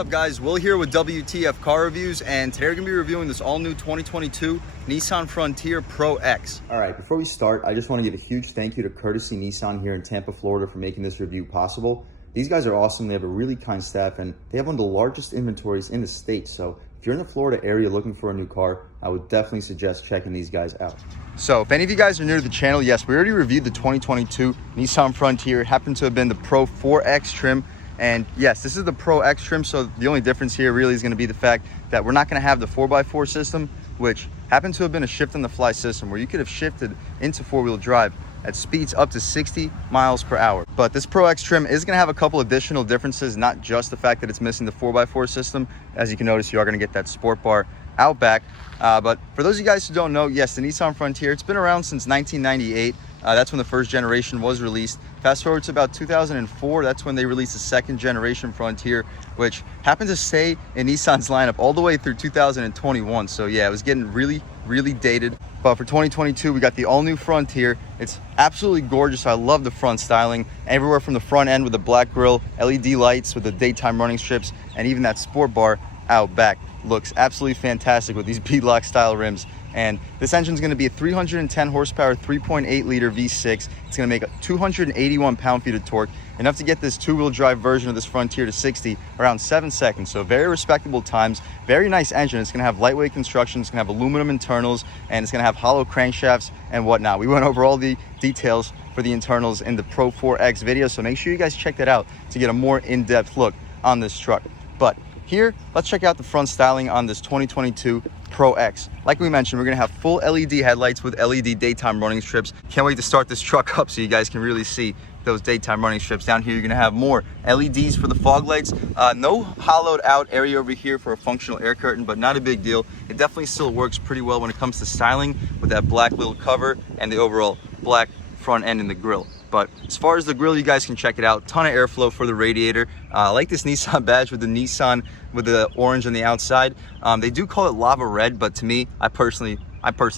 up, guys? Will here with W.T.F car reviews, and today we're gonna be reviewing this all-new 2022 Nissan Frontier Pro X. All right, before we start, I just want to give a huge thank you to Courtesy Nissan here in Tampa, Florida for making this review possible. These guys are awesome. They have a really kind staff, and they have one of the largest inventories in the state. So if you're in the Florida area looking for a new car, I would definitely suggest checking these guys out. So if any of you guys are new to the channel, yes, we already reviewed the 2022 Nissan Frontier. It happened to have been the Pro 4X trim. And yes, this is the Pro X trim, so the only difference here really is going to be the fact that we're not going to have the 4x4 system, which happened to have been a shift on the fly system where you could have shifted into four-wheel drive at speeds up to 60 miles per hour. But this Pro X trim is going to have a couple additional differences, not just the fact that it's missing the 4x4 system. As you can notice, you are going to get that sport bar out back. But for those of you guys who don't know, yes, the Nissan Frontier, it's been around since 1998. That's when the first generation was released. Fast forward to about 2004, that's when they released the second generation Frontier, which happened to stay in Nissan's lineup all the way through 2021. So yeah, it was getting really dated. But for 2022, we got the all-new Frontier. It's absolutely gorgeous. I love the front styling. Everywhere from the front end with the black grille, LED lights with the daytime running strips, and even that sport bar out back looks absolutely fantastic with these beadlock style rims. And this engine is going to be a 310 horsepower 3.8 liter V6. It's going to make a 281 pound-feet of torque, enough to get this two-wheel drive version of this Frontier to 60 around 7 seconds. So very respectable times. Very nice engine. It's going to have lightweight construction. It's going to have aluminum internals, and it's going to have hollow crankshafts and whatnot. We went over all the details for the internals in the Pro 4X video, so make sure you guys check that out to get a more in-depth look on this truck. But here, let's check out the front styling on this 2022 Pro X. Like we mentioned, we're gonna have full LED headlights with LED daytime running strips. Can't wait to start this truck up so you guys can really see those daytime running strips. Down here, you're gonna have more LEDs for the fog lights. No hollowed out area over here for a functional air curtain, but not a big deal. It definitely still works pretty well when it comes to styling with that black little cover and the overall black front end in the grille. But as far as the grille, you guys can check it out. Ton of airflow for the radiator. I like this Nissan badge with the Nissan with the orange on the outside. They do call it lava red, but to me, I personally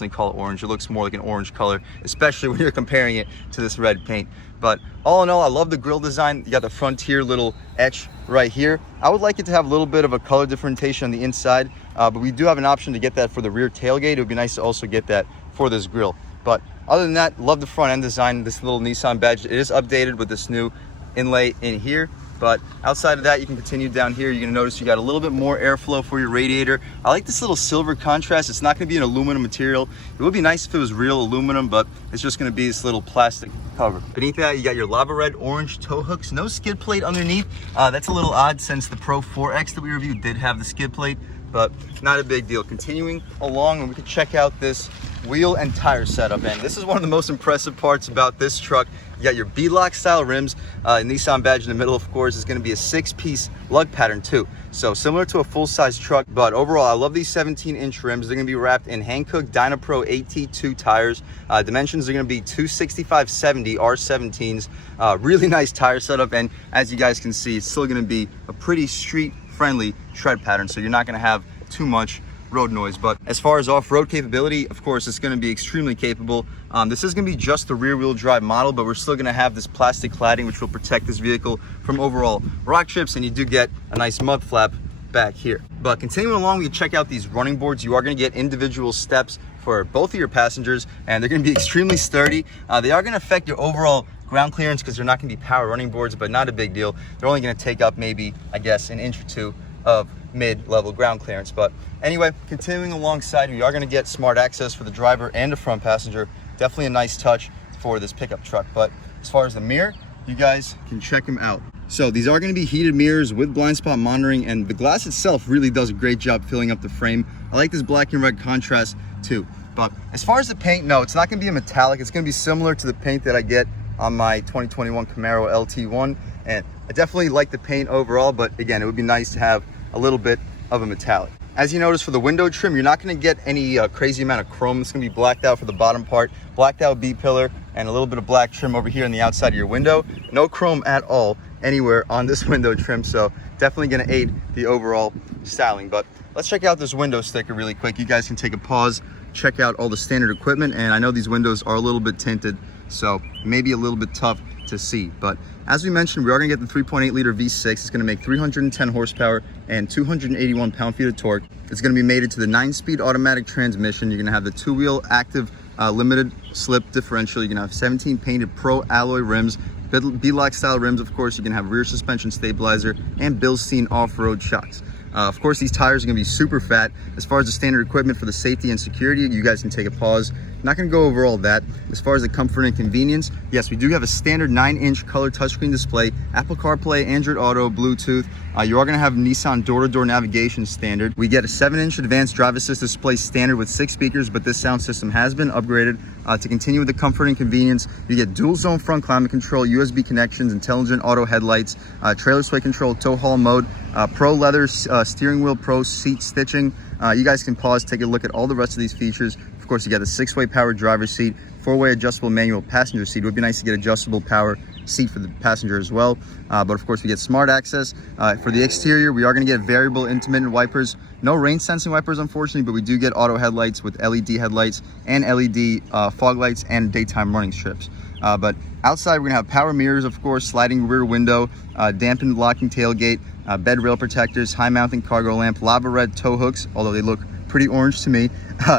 call it orange. It looks more like an orange color, especially when you're comparing it to this red paint. But all in all, I love the grille design. You got the Frontier little etch right here. I would like it to have a little bit of a color differentiation on the inside, but we do have an option to get that for the rear tailgate. It would be nice to also get that for this grille. But other than that, love the front end design. This little Nissan badge, it is updated with this new inlay in here. But outside of that, you can continue down here. You're gonna notice you got a little bit more airflow for your radiator. I like this little silver contrast. It's not gonna be an aluminum material. It would be nice if it was real aluminum, but it's just gonna be this little plastic cover. Beneath that, you got your lava red orange tow hooks. No skid plate underneath. That's a little odd since the Pro 4X that we reviewed did have the skid plate, but not a big deal. Continuing along, and we can check out this wheel and tire setup, and this is one of the most impressive parts about this truck. You got your beadlock style rims. Nissan badge in the middle, of course, is going to be a 6-piece lug pattern too, so similar to a full-size truck. But overall, I love these 17-inch rims. They're going to be wrapped in Hankook Dynapro AT2 tires. Dimensions are going to be 265/70 R17s. Really nice tire setup, and as you guys can see, it's still going to be a pretty street-friendly tread pattern, so you're not going to have too much road noise. But as far as off-road capability, of course, it's going to be extremely capable. This is going to be just the rear-wheel drive model, but we're still going to have this plastic cladding which will protect this vehicle from overall rock chips, and you do get a nice mud flap back here. But continuing along, we check out these running boards. You are going to get individual steps for both of your passengers, and they're going to be extremely sturdy. They are going to affect your overall ground clearance because they're not going to be power running boards, but not a big deal. They're only going to take up maybe, I guess, an inch or two of mid-level ground clearance. But anyway, continuing alongside, we are going to get smart access for the driver and the front passenger. Definitely a nice touch for this pickup truck. But as far as the mirror, you guys can check them out. So these are going to be heated mirrors with blind spot monitoring, and the glass itself really does a great job filling up the frame. I like this black and red contrast too. But as far as the paint, no, it's not going to be a metallic. It's going to be similar to the paint that I get on my 2021 Camaro LT1, and I definitely like the paint overall, but again, it would be nice to have a little bit of a metallic. As you notice, for the window trim, you're not going to get any crazy amount of chrome. It's going to be blacked out for the bottom part, blacked out B-pillar, and a little bit of black trim over here on the outside of your window. No chrome at all anywhere on this window trim, so definitely going to aid the overall styling. But let's check out this window sticker really quick. You guys can take a pause, check out all the standard equipment, and I know these windows are a little bit tinted, so maybe a little bit tough to to see. But as we mentioned, we are going to get the 3.8 liter V6. It's going to make 310 horsepower and 281 pound-feet of torque. It's going to be mated to the 9-speed automatic transmission. You're going to have the 2-wheel active limited slip differential. You're going to have 17 painted pro alloy rims, B-lock style rims. Of course, you can have rear suspension stabilizer and Bilstein off-road shocks. Of course, these tires are going to be super fat. As far as the standard equipment for the safety and security, you guys can take a pause. Not going to go over all that. As far as the comfort and convenience, yes, we do have a standard 9-inch color touchscreen display, Apple CarPlay, Android Auto, Bluetooth. You are going to have Nissan door-to-door navigation standard. We get a 7-inch advanced drive assist display standard with 6 speakers, but this sound system has been upgraded. To continue with the comfort and convenience, you get dual zone front climate control, USB connections, intelligent auto headlights, trailer sway control, tow haul mode, pro leather steering wheel, pro seat stitching. You guys can pause, take a look at all the rest of these features. Of course, you got the 6-way power driver's seat, 4-way adjustable manual passenger seat. It would be nice to get adjustable power seat for the passenger as well. But of course, we get smart access. For the exterior, we are going to get variable intermittent wipers. No rain sensing wipers, unfortunately, but we do get auto headlights with LED headlights and LED fog lights and daytime running strips. But outside, we're going to have power mirrors, of course, sliding rear window, dampened locking tailgate, bed rail protectors, high mounting cargo lamp, lava red tow hooks, although they look pretty orange to me.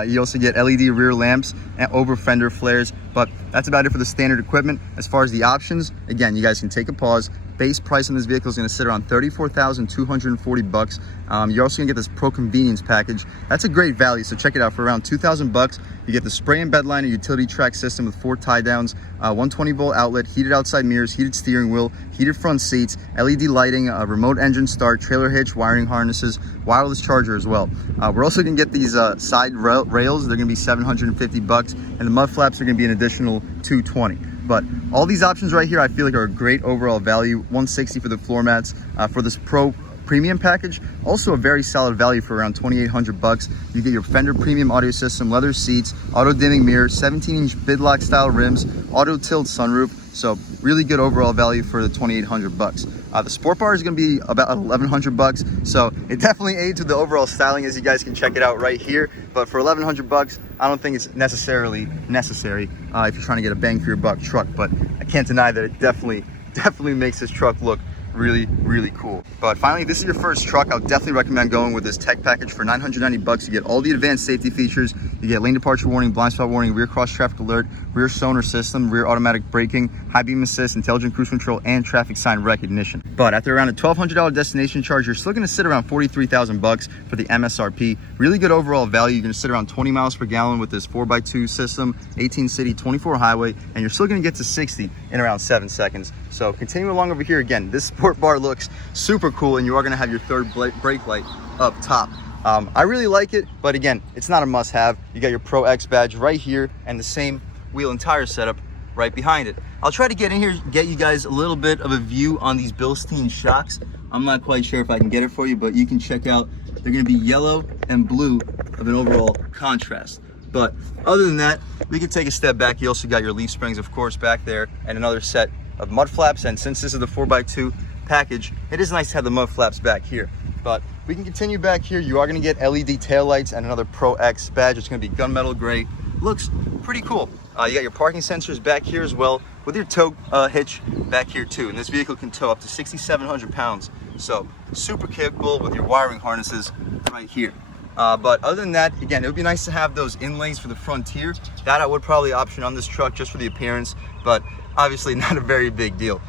You also get LED rear lamps and over fender flares, but that's about it for the standard equipment. As far as the options, again, you guys can take a pause. Base price on this vehicle is going to sit around $34,240. You're also going to get this Pro Convenience package. That's a great value, so check it out. For around $2,000, you get the spray and bed liner utility track system with 4 tie downs, 120-volt outlet, heated outside mirrors, heated steering wheel, heated front seats, LED lighting, remote engine start, trailer hitch, wiring harnesses, wireless charger as well. We're also going to get these side rails. They're going to be $750, and the mud flaps are going to be an additional $220. But all these options right here, I feel like are a great overall value. $160 for the floor mats. For this Pro Premium package, also a very solid value for around $2,800. You get your Fender Premium audio system, leather seats, auto dimming mirror, 17-inch bid-lock style rims, auto tilt sunroof. So really good overall value for the $2,800. The Sport Bar is going to be about $1,100, so it definitely aids with the overall styling, as you guys can check it out right here. But for $1,100, I don't think it's necessarily necessary if you're trying to get a bang for your buck truck. But I can't deny that it definitely makes this truck look really, really cool. But finally, if this is your first truck, I would definitely recommend going with this tech package for $990. You get all the advanced safety features. You get lane departure warning, blind spot warning, rear cross traffic alert, rear sonar system, rear automatic braking, high beam assist, intelligent cruise control, and traffic sign recognition. But after around a $1,200 destination charge, you're still going to sit around $43,000 for the MSRP. Really good overall value. You're going to sit around 20 miles per gallon with this 4x2 system, 18 city, 24 highway, and you're still going to get to 60 in around 7 seconds. So continue along over here. Again, this Sport Bar looks super cool, and you are going to have your third brake light up top. I really like it, but again, it's not a must-have. You got your Pro X badge right here and the same wheel and tire setup right behind it. I'll try to get in here, get you guys a little bit of a view on these Bilstein shocks. I'm not quite sure if I can get it for you, but you can check out. They're going to be yellow and blue of an overall contrast. But other than that, we can take a step back. You also got your leaf springs, of course, back there, and another set of mud flaps. And since this is the 4x2 package, it is nice to have the mud flaps back here. But we can continue back here. You are going to get LED taillights and another Pro X badge. It's going to be gunmetal gray. Looks pretty cool. You got your parking sensors back here as well, with your tow hitch back here too. And this vehicle can tow up to 6,700 pounds. So super capable with your wiring harnesses right here. But other than that, again, it would be nice to have those inlays for the Frontier. That I would probably option on this truck just for the appearance, but obviously not a very big deal.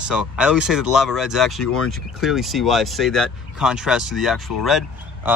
So I always say that the lava red's actually orange. You can clearly see why I say that, contrast to the actual red.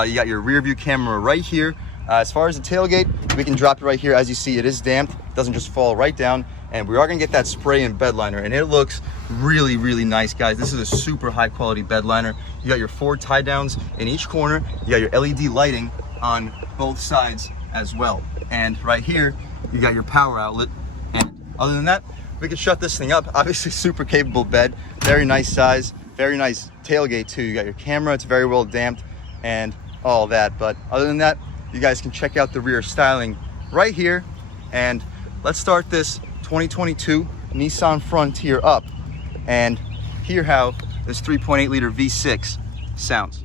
You got your rear view camera right here. As far as the tailgate, we can drop it right here. As you see, it is damped. It doesn't just fall right down. And we are going to get that spray and bed liner, and it looks really, really nice, guys. This is a super high quality bed liner. You got your 4 tie downs in each corner. You got your LED lighting on both sides as well. And right here, you got your power outlet. And other than that, we can shut this thing up. Obviously, super capable bed, very nice size, very nice tailgate too. You got your camera, it's very well damped and all that. But other than that, you guys can check out the rear styling right here. And let's start this 2022 Nissan Frontier up and hear how this 3.8 liter V6 sounds.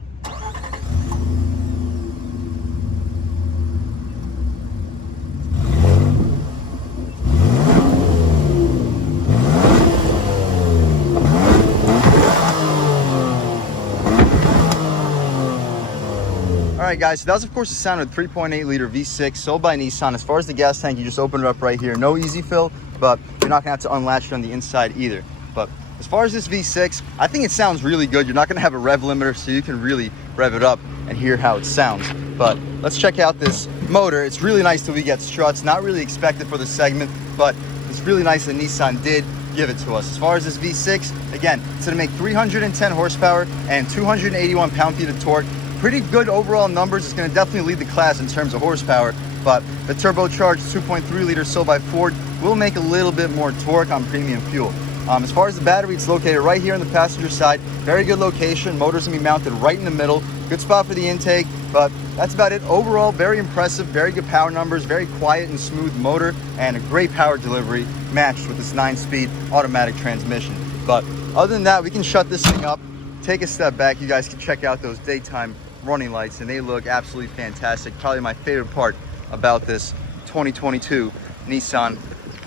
right, guys, so that was of course the sound of 3.8 liter V6 sold by Nissan. As far as the gas tank, you just open it up right here. No easy fill, but you're not gonna have to unlatch it on the inside either. But as far as this V6, I think it sounds really good. You're not gonna have a rev limiter, so you can really rev it up and hear how it sounds. But let's check out this motor. It's really nice that we get struts. Not really expected for the segment, but it's really nice that Nissan did give it to us. As far as this V6, again, it's gonna make 310 horsepower and 281 pound-feet of torque. Pretty good overall numbers. It's gonna definitely lead the class in terms of horsepower, but the turbocharged 2.3 liter sold by Ford will make a little bit more torque on premium fuel. As far as the battery, it's located right here on the passenger side. Very good location. Motor's gonna be mounted right in the middle. Good spot for the intake, but that's about it. Overall, very impressive, very good power numbers, very quiet and smooth motor, and a great power delivery matched with this 9-speed automatic transmission. But other than that, we can shut this thing up, take a step back. You guys can check out those daytime running lights, and they look absolutely fantastic. Probably my favorite part about this 2022 Nissan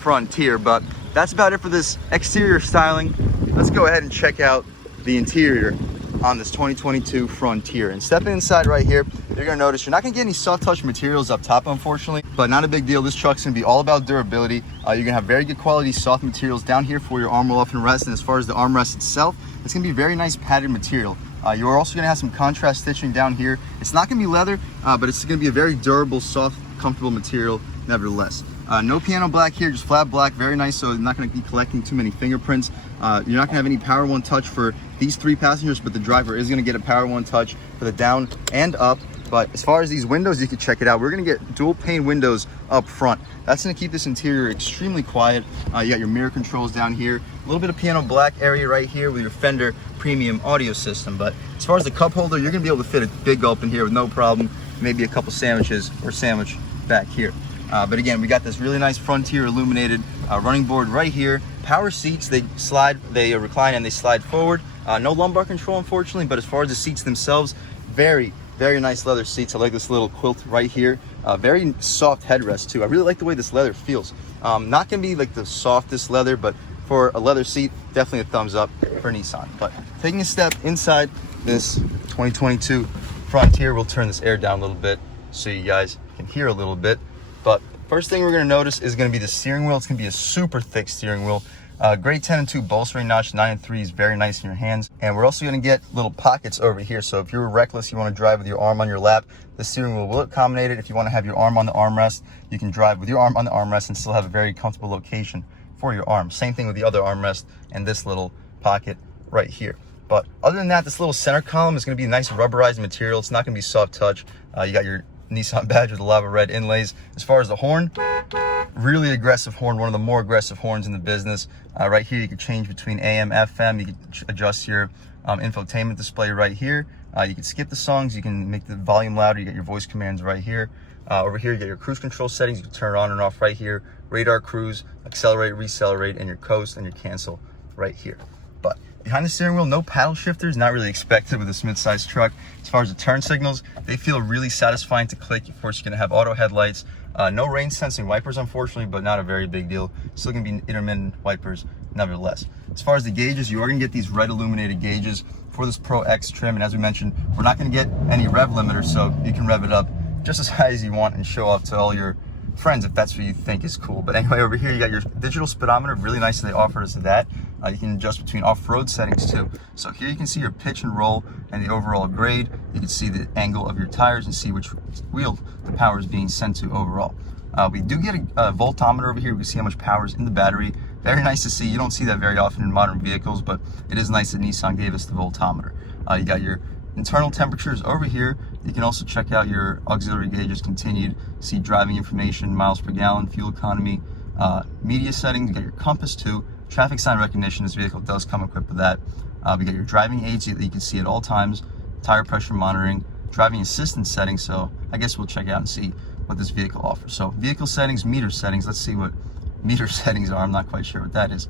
Frontier. But that's about it for this exterior styling. Let's go ahead and check out the interior on this 2022 Frontier. And stepping inside right here, you're gonna notice you're not gonna get any soft touch materials up top, unfortunately, but not a big deal. This truck's gonna be all about durability. You're gonna have very good quality soft materials down here for your arm roll off and rest. And as far as the armrest itself, it's gonna be very nice padded material. You're also gonna have some contrast stitching down here. It's not gonna be leather, but it's gonna be a very durable, soft, comfortable material nevertheless. No piano black here, just flat black, very nice, so you're not gonna be collecting too many fingerprints. You're not gonna have any power one touch for these 3 passengers, but the driver is gonna get a power one touch for the down and up. But as far as these windows, you can check it out. We're gonna get dual pane windows up front. That's gonna keep this interior extremely quiet. You got your mirror controls down here, a little bit of piano black area right here with your Fender premium audio system. But as far as the cup holder, you're gonna be able to fit a big gulp in here with no problem. Maybe a couple sandwiches or sandwich back here. But again, we got this really nice Frontier illuminated running board right here. Power seats, they recline and they slide forward. No lumbar control, unfortunately, but as far as the seats themselves, very nice leather seats. I like this little quilt right here. Very soft headrest too. I really like the way this leather feels. Not gonna be like the softest leather, but for a leather seat, definitely a thumbs up for Nissan. But taking a step inside this 2022 Frontier, we'll turn this air down a little bit so you guys can hear a little bit. But first thing we're gonna notice is gonna be the steering wheel. It's gonna be a super thick steering wheel. Grade 10 and 2 bolstering notch, 9 and 3 is very nice in your hands. And we're also gonna get little pockets over here. So if you're reckless, you wanna drive with your arm on your lap, the steering wheel will accommodate it. If you wanna have your arm on the armrest, you can drive with your arm on the armrest and still have a very comfortable location for your arm. Same thing with the other armrest and this little pocket right here. But other than that, this little center column is gonna be a nice rubberized material. It's not gonna be soft touch. You got your Nissan badge with the lava red inlays. As far as the horn, really aggressive horn, one of the more aggressive horns in the business. Right here, you can change between AM, FM. You can adjust your infotainment display right here. You can skip the songs. You can make the volume louder. You get your voice commands right here. Over here, you get your cruise control settings. You can turn it on and off right here. Radar cruise, accelerate, recelerate, and your coast and your cancel right here. But behind the steering wheel, no paddle shifters, not really expected with this mid-sized truck. As far as the turn signals, they feel really satisfying to click. Of course, you're gonna have auto headlights. No rain sensing wipers, unfortunately, but not a very big deal. Still gonna be intermittent wipers nevertheless. As far as the gauges, you are gonna get these red illuminated gauges for this Pro X trim. And as we mentioned, we're not gonna get any rev limiter, so you can rev it up just as high as you want and show off to all your friends if that's what you think is cool. But anyway, over here you got your digital speedometer. Really nice that they offered us that. You can adjust between off-road settings too. So here you can see your pitch and roll and the overall grade. You can see the angle of your tires and see which wheel the power is being sent to overall. We do get a voltometer over here. We can see how much power is in the battery. Very nice to see. You don't see that very often in modern vehicles, but it is nice that Nissan gave us the voltometer. You got your internal temperatures over here. You can also check out your auxiliary gauges continued, see driving information, miles per gallon, fuel economy, media settings. You got your compass too, traffic sign recognition. This vehicle does come equipped with that. We got your driving aids that you can see at all times, tire pressure monitoring, driving assistance settings. So I guess we'll check out and see what this vehicle offers. So vehicle settings, meter settings. Let's see what meter settings are. I'm not quite sure what that is.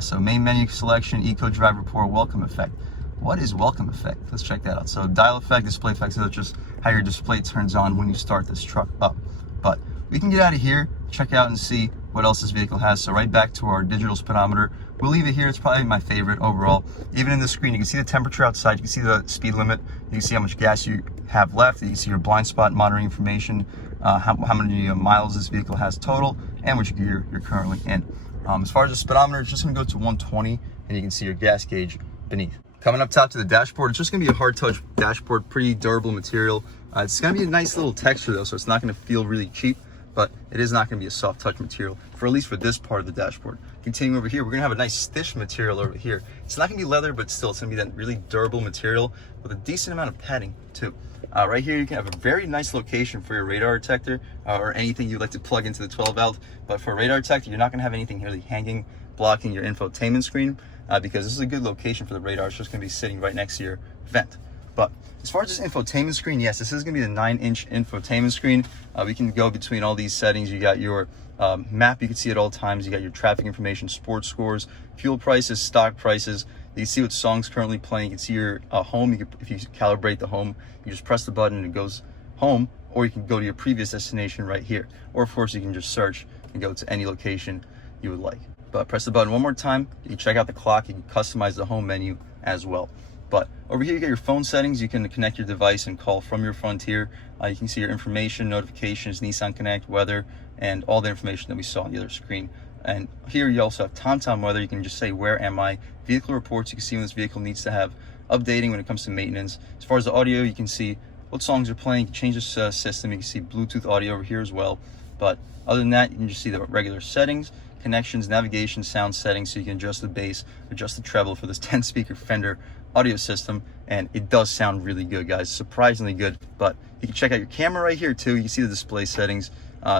So main menu selection, eco drive report, welcome effect. What is welcome effect? Let's check that out. So dial effect, display effect, so that's just how your display turns on when you start this truck up. But we can get out of here, check out and see what else this vehicle has. So right back to our digital speedometer. We'll leave it here. It's probably my favorite overall. Even in the screen, you can see the temperature outside. You can see the speed limit. You can see how much gas you have left. You can see your blind spot monitoring information, how many miles this vehicle has total, and which gear you're currently in. As far as the speedometer, it's just going to go to 120, and you can see your gas gauge beneath. Coming up top to the dashboard, it's just going to be a hard touch dashboard, pretty durable material. It's going to be a nice little texture though, so it's not going to feel really cheap, but it is not going to be a soft touch material, for at least for this part of the dashboard. Continuing over here, we're going to have a nice stitch material over here. It's not going to be leather, but still it's going to be that really durable material with a decent amount of padding too. Right here, you can have a very nice location for your radar detector or anything you'd like to plug into the 12 valve. But for a radar detector, you're not going to have anything really hanging, blocking your infotainment screen because this is a good location for the radar. It's just going to be sitting right next to your vent. But as far as this infotainment screen, yes, this is going to be the 9-inch infotainment screen. We can go between all these settings. You got your map you can see at all times. You got your traffic information, sports scores, fuel prices, stock prices. You can see what song's currently playing. You can see your home. If you calibrate the home, you just press the button and it goes home, or you can go to your previous destination right here. Or of course, you can just search and go to any location you would like. But press the button one more time. You can check out the clock. You can customize the home menu as well. But over here, you get your phone settings. You can connect your device and call from your Frontier. You can see your information, notifications, Nissan Connect, weather, and all the information that we saw on the other screen. And here you also have TomTom weather. You can just say, where am I? Vehicle reports, you can see when this vehicle needs to have updating when it comes to maintenance. As far as the audio, you can see what songs are playing. You can change this system. You can see Bluetooth audio over here as well. But other than that, you can just see the regular settings, connections, navigation, sound settings, so you can adjust the bass, adjust the treble for this 10-speaker Fender audio system, and it does sound really good, guys, surprisingly good. But you can check out your camera right here too. You can see the display settings.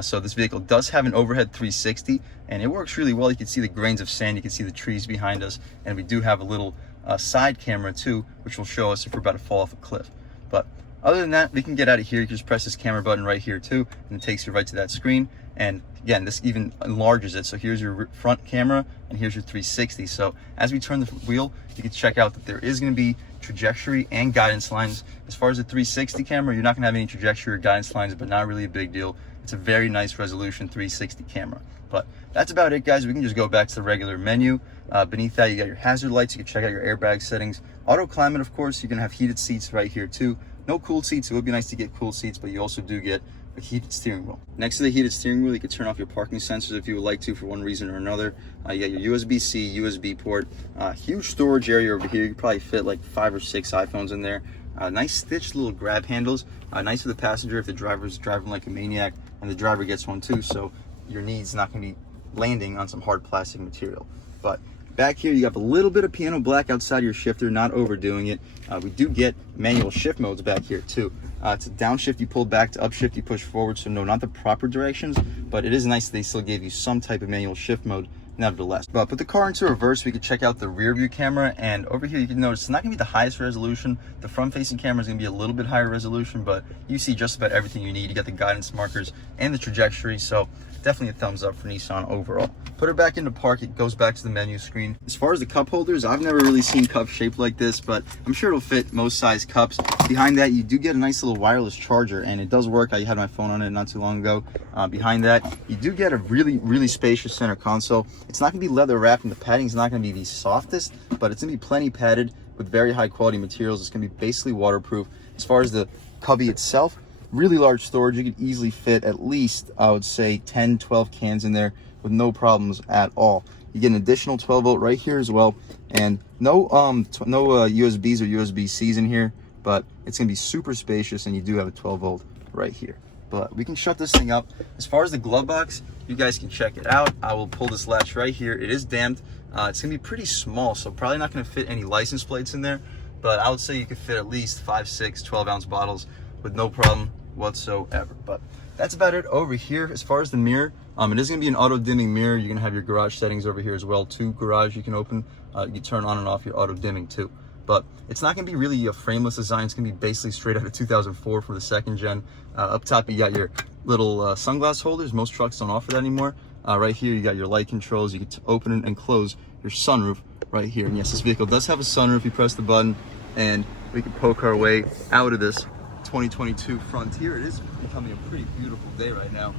So this vehicle does have an overhead 360, and it works really well. You can see the grains of sand, you can see the trees behind us, and we do have a little side camera too, which will show us if we're about to fall off a cliff. But other than that, we can get out of here. You can just press this camera button right here too, and it takes you right to that screen. And again, this even enlarges it. So here's your front camera, and here's your 360. So as we turn the wheel, you can check out that there is going to be trajectory and guidance lines. As far as the 360 camera, you're not going to have any trajectory or guidance lines, but not really a big deal. It's a very nice resolution 360 camera. But that's about it, guys. We can just go back to the regular menu. Beneath that, you got your hazard lights. You can check out your airbag settings. Auto climate, of course. You can have heated seats right here too. No cooled seats. It would be nice to get cooled seats, but you also do get a heated steering wheel. Next to the heated steering wheel, you can turn off your parking sensors if you would like to for one reason or another. You got your USB-C, USB port, huge storage area over here. You could probably fit like 5 or 6 iPhones in there. Nice stitched little grab handles. Nice for the passenger if the driver's driving like a maniac, and the driver gets one too, so your knee's not going to be landing on some hard plastic material. But back here, you have a little bit of piano black outside your shifter, not overdoing it. We do get manual shift modes back here too. To downshift, you pull back. To upshift, you push forward. So no, not the proper directions, but it is nice that they still gave you some type of manual shift mode nevertheless. But put the car into reverse, we could check out the rear view camera, and over here you can notice it's not gonna be the highest resolution. The front facing camera is gonna be a little bit higher resolution, but you see just about everything you need. You got the guidance markers and the trajectory, so definitely a thumbs up for Nissan overall. Put it back into park, it goes back to the menu screen. As far as the cup holders, I've never really seen cups shaped like this, but I'm sure it'll fit most size cups. Behind that, you do get a nice little wireless charger, and it does work. I had my phone on it not too long ago. Behind that, you do get a really spacious center console. It's not gonna be leather wrapped, and the padding's not gonna be the softest, but it's gonna be plenty padded with very high quality materials. It's gonna be basically waterproof. As far as the cubby itself, really large storage. You could easily fit at least, I would say, 10, 12 cans in there with no problems at all. You get an additional 12 volt right here as well, and no USBs or USB-Cs in here, but it's gonna be super spacious, and you do have a 12 volt right here. But we can shut this thing up. As far as the glove box, you guys can check it out. I will pull this latch right here. It is damped. It's gonna be pretty small, so probably not gonna fit any license plates in there, but I would say you could fit at least 5, 6, 12-ounce bottles with no problem whatsoever. But that's about it over here. As far as the mirror, it is going to be an auto dimming mirror. You're going to have your garage settings over here as well. 2 garage you can open. You turn on and off your auto dimming too. But it's not going to be really a frameless design. It's going to be basically straight out of 2004 for the 2nd gen. Up top you got your little sunglass holders. Most trucks don't offer that anymore. Right here you got your light controls. You can open and close your sunroof right here. And yes, this vehicle does have a sunroof. You press the button and we can poke our way out of this 2022 Frontier. It is becoming a pretty beautiful day right now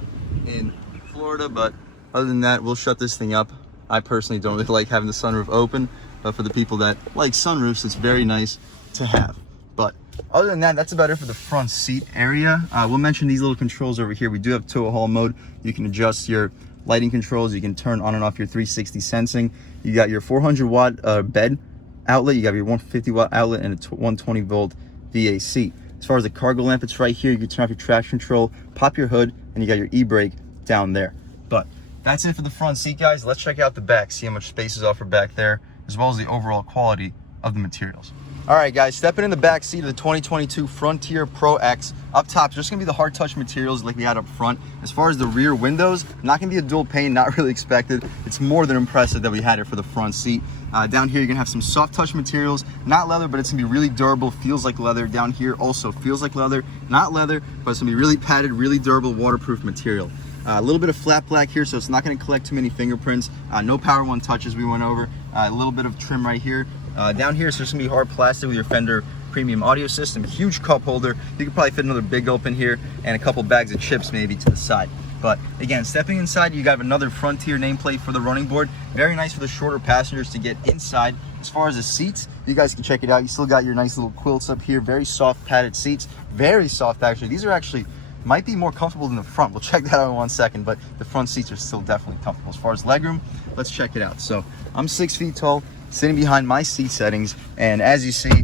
in Florida, but other than that, we'll shut this thing up. I personally don't really like having the sunroof open, but for the people that like sunroofs, it's very nice to have. But Other than that, that's about it for the front seat area. We'll mention these little controls over here. We do have tow haul mode. You can adjust your lighting controls. You can turn on and off your 360 sensing. You got your 400 watt bed outlet. You got your 150 watt outlet and a 120 volt VAC. As far as the cargo lamp, it's right here. You can turn off your traction control, pop your hood, and you got your e-brake down there. But that's it for the front seat, guys. Let's check out the back, see how much space is offered back there, as well as the overall quality of the materials. All right, guys, stepping in the back seat of the 2022 Frontier Pro X. Up top, just gonna be the hard touch materials like we had up front. As far as the rear windows, not gonna be a dual pane, not really expected. It's more than impressive that we had it for the front seat. Down here, you're gonna have some soft touch materials, not leather, but it's gonna be really durable, feels like leather. Down here also feels like leather, not leather, but it's gonna be really padded, really durable, waterproof material. A little bit of flat black here, so it's not going to collect too many fingerprints. No Power One touches we went over. A little bit of trim right here. Down here, it's just going to be hard plastic with your Fender premium audio system. Huge cup holder. You could probably fit another big gulp in here and a couple bags of chips maybe to the side. But again, stepping inside, you got another Frontier nameplate for the running board. Very nice for the shorter passengers to get inside. As far as the seats, you guys can check it out. You still got your nice little quilts up here. Very soft padded seats. Very soft, actually. These are actually might be more comfortable than the front. We'll check that out in 1 second, but the front seats are still definitely comfortable. As far as legroom, let's check it out. So I'm 6 feet tall, sitting behind my seat settings, and as you see,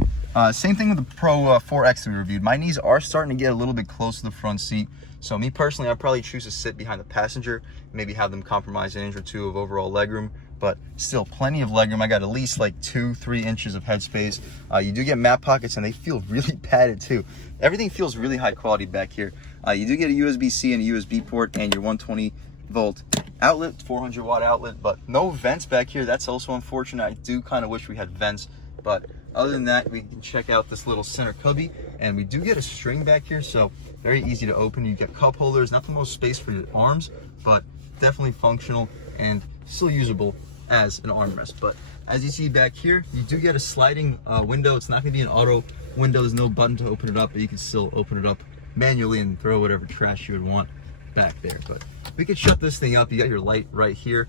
same thing with the Pro 4X that we reviewed. My knees are starting to get a little bit close to the front seat. So me personally, I'd probably choose to sit behind the passenger, maybe have them compromise an inch or two of overall legroom, but still plenty of legroom. I got at least like 2-3 inches of headspace. You do get map pockets and they feel really padded too. Everything feels really high quality back here. You do get a USB-C and a USB port and your 120 volt outlet, 400 watt outlet, but no vents back here. That's also unfortunate. I do kind of wish we had vents, but other than that, we can check out this little center cubby, and we do get a string back here, so very easy to open. You get cup holders, not the most space for your arms, but definitely functional and still usable as an armrest. But as you see back here, you do get a sliding window. It's not going to be an auto window. There's no button to open it up, but you can still open it up manually and throw whatever trash you would want back there. But we could shut this thing up. You got your light right here.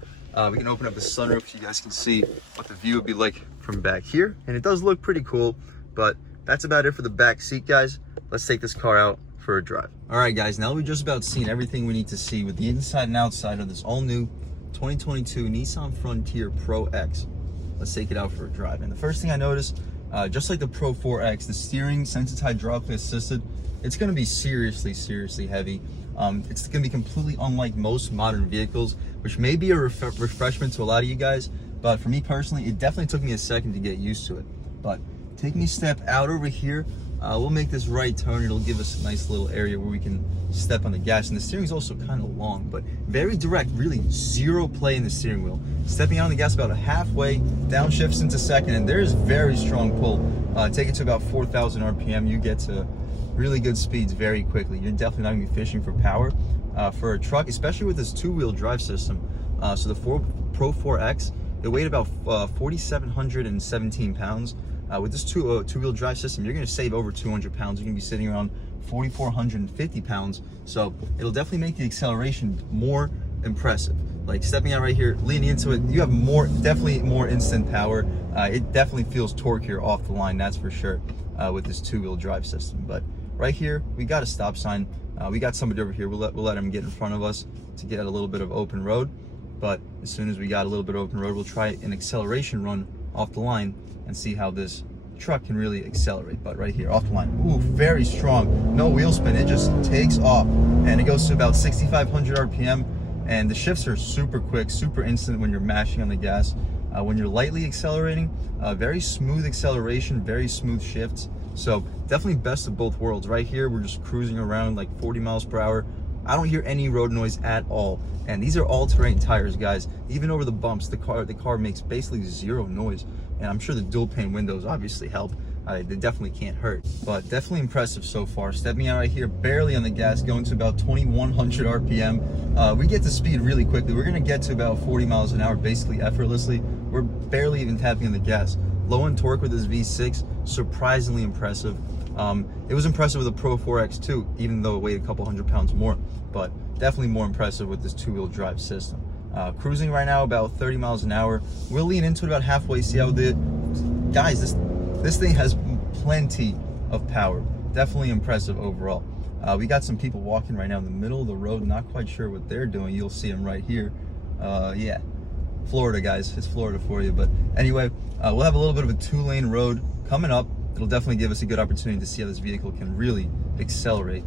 We can open up the sunroof so you guys can see what the view would be like from back here, and it does look pretty cool. But that's about it for the back seat, guys. Let's take this car out for a drive. All right, guys, now that we've just about seen everything we need to see with the inside and outside of this all new 2022 Nissan Frontier Pro X, let's take it out for a drive. And the first thing I noticed, just like the Pro 4X, the steering, since it's hydraulically assisted, it's going to be seriously heavy. It's going to be completely unlike most modern vehicles, which may be a refreshment to a lot of you guys, but for me personally, it definitely took me a second to get used to it. But taking a step out over here, we'll make this right turn. It'll give us a nice little area where we can step on the gas, and the steering is also kind of long, but very direct, really zero play in the steering wheel. Stepping out on the gas about a halfway, downshifts into second, and there's very strong pull. Take it to about 4,000 RPM, you get to really good speeds very quickly. You're definitely not gonna be fishing for power for a truck, especially with this two-wheel drive system. So the Pro 4X, it weighed about 4,717 pounds. With this two-wheel drive system, you're gonna save over 200 pounds. You're gonna be sitting around 4,450 pounds. So it'll definitely make the acceleration more impressive. Like stepping out right here, leaning into it, you have definitely more instant power. It definitely feels torquier off the line, that's for sure, with this two-wheel drive system. But right here, we got a stop sign. We got somebody over here. We'll let him get in front of us to get a little bit of open road. But as soon as we got a little bit of open road, we'll try an acceleration run off the line and see how this truck can really accelerate. But right here, off the line, ooh, very strong. No wheel spin, it just takes off. And it goes to about 6,500 RPM. And the shifts are super quick, super instant when you're mashing on the gas. When you're lightly accelerating, very smooth acceleration, very smooth shifts. So definitely best of both worlds. Right here, we're just cruising around like 40 miles per hour. I don't hear any road noise at all. And these are all-terrain tires, guys. Even over the bumps, the car makes basically zero noise. And I'm sure the dual pane windows obviously help. They definitely can't hurt, but definitely impressive so far. Stepping out right here, barely on the gas, going to about 2,100 RPM. We get to speed really quickly. We're gonna get to about 40 miles an hour basically effortlessly. We're barely even tapping on the gas. Low on torque with this V6, surprisingly impressive. It was impressive with the Pro 4X too, even though it weighed a couple hundred pounds more, but definitely more impressive with this two-wheel drive system. Cruising right now about 30 miles an hour. We'll lean into it about halfway, see how the guys, this thing has plenty of power. Definitely impressive overall. We got some people walking right now in the middle of the road, not quite sure what they're doing. You'll see them right here. Yeah, Florida, guys, it's Florida for you. But anyway, we'll have a little bit of a 2-lane road coming up. It'll definitely give us a good opportunity to see how this vehicle can really accelerate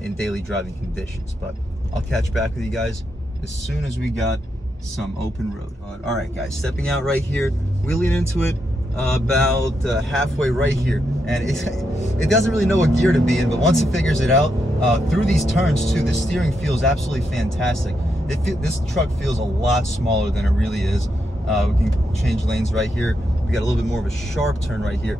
in daily driving conditions. But I'll catch back with you guys as soon as we got some open road. All right, guys, stepping out right here, wheeling into it about halfway right here, and it doesn't really know what gear to be in, but once it figures it out, through these turns too, the steering feels absolutely fantastic. This truck feels a lot smaller than it really is. We can change lanes right here. We got a little bit more of a sharp turn right here.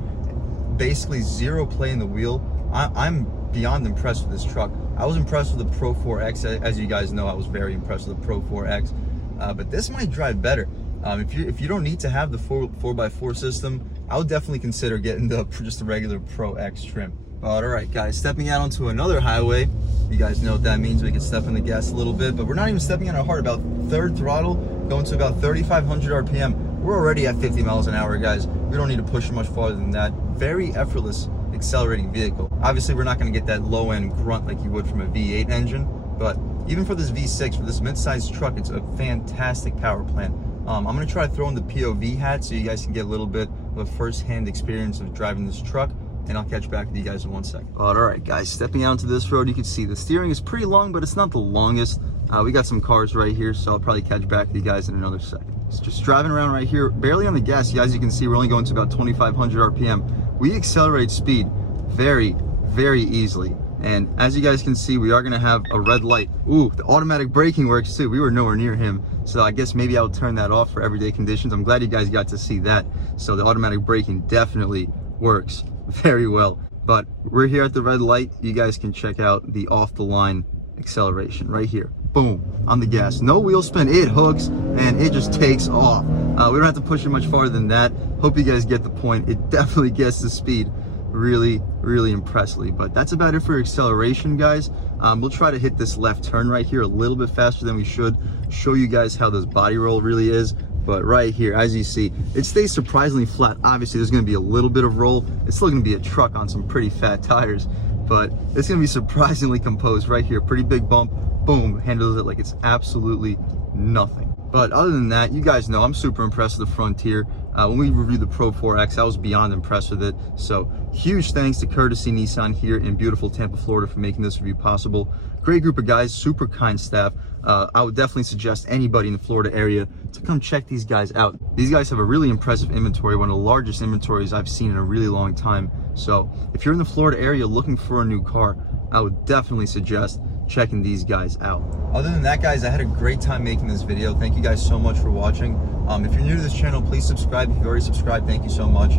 Basically zero play in the wheel. I'm beyond impressed with this truck. I was impressed with the Pro 4X. As you guys know, I was very impressed with the Pro 4X. But this might drive better. If you don't need to have the 4x4 system, I would definitely consider getting just the regular Pro X trim. All right, guys, stepping out onto another highway. You guys know what that means. We can step on the gas a little bit, but we're not even stepping on it hard. About third throttle, going to about 3,500 RPM. We're already at 50 miles an hour, guys. We don't need to push much farther than that. Very effortless accelerating vehicle. Obviously, we're not going to get that low-end grunt like you would from a V8 engine, but even for this V6, for this mid-sized truck, it's a fantastic power plant. I'm going to try to throw in the POV hat so you guys can get a little bit of a first-hand experience of driving this truck, and I'll catch back with you guys in 1 second. All right, guys, stepping out to this road, you can see the steering is pretty long, but it's not the longest. We got some cars right here, so I'll probably catch back with you guys in another second. So just driving around right here, barely on the gas. As you can see, we're only going to about 2,500 RPM. We accelerate speed very, very easily. And as you guys can see, we are going to have a red light. Ooh, the automatic braking works too. We were nowhere near him, so I guess maybe I'll turn that off for everyday conditions. I'm glad you guys got to see that. So the automatic braking definitely works very well. But we're here at the red light. You guys can check out the off-the-line acceleration right here. Boom, on the gas. No wheel spin, it hooks, and it just takes off. We don't have to push it much farther than that. Hope you guys get the point. It definitely gets the speed really, really impressively. But that's about it for acceleration, guys. We'll try to hit this left turn right here a little bit faster than we should, show you guys how this body roll really is. But right here, as you see, it stays surprisingly flat. Obviously, there's going to be a little bit of roll. It's still going to be a truck on some pretty fat tires, but it's going to be surprisingly composed right here. Pretty big bump, boom, handles it like it's absolutely nothing. But other than that, you guys know I'm super impressed with the Frontier. When we reviewed the Pro 4X, I was beyond impressed with it. So huge thanks to Courtesy Nissan here in beautiful Tampa, Florida for making this review possible. Great group of guys, super kind staff. I would definitely suggest anybody in the Florida area to come check these guys out. These guys have a really impressive inventory, one of the largest inventories I've seen in a really long time. So if you're in the Florida area looking for a new car, I would definitely suggest checking these guys out. Other than that, guys, I had a great time making this video. Thank you guys so much for watching. If you're new to this channel, please subscribe. If you've already subscribed, thank you so much.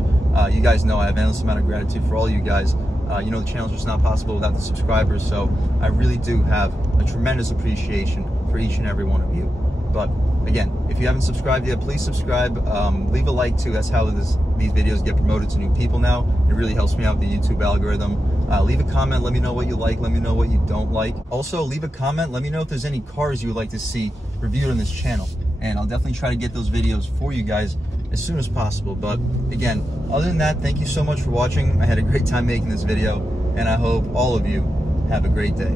You guys know I have an endless amount of gratitude for all you guys. You know, the channel's just not possible without the subscribers, so I really do have a tremendous appreciation for each and every one of you. But again, if you haven't subscribed yet, please subscribe. Leave a like too. That's how these videos get promoted to new people now. It really helps me out with the YouTube algorithm. Leave a comment. Let me know what you like. Let me know what you don't like. Also, leave a comment. Let me know if there's any cars you would like to see reviewed on this channel. And I'll definitely try to get those videos for you guys as soon as possible. But again, other than that, thank you so much for watching. I had a great time making this video, and I hope all of you have a great day.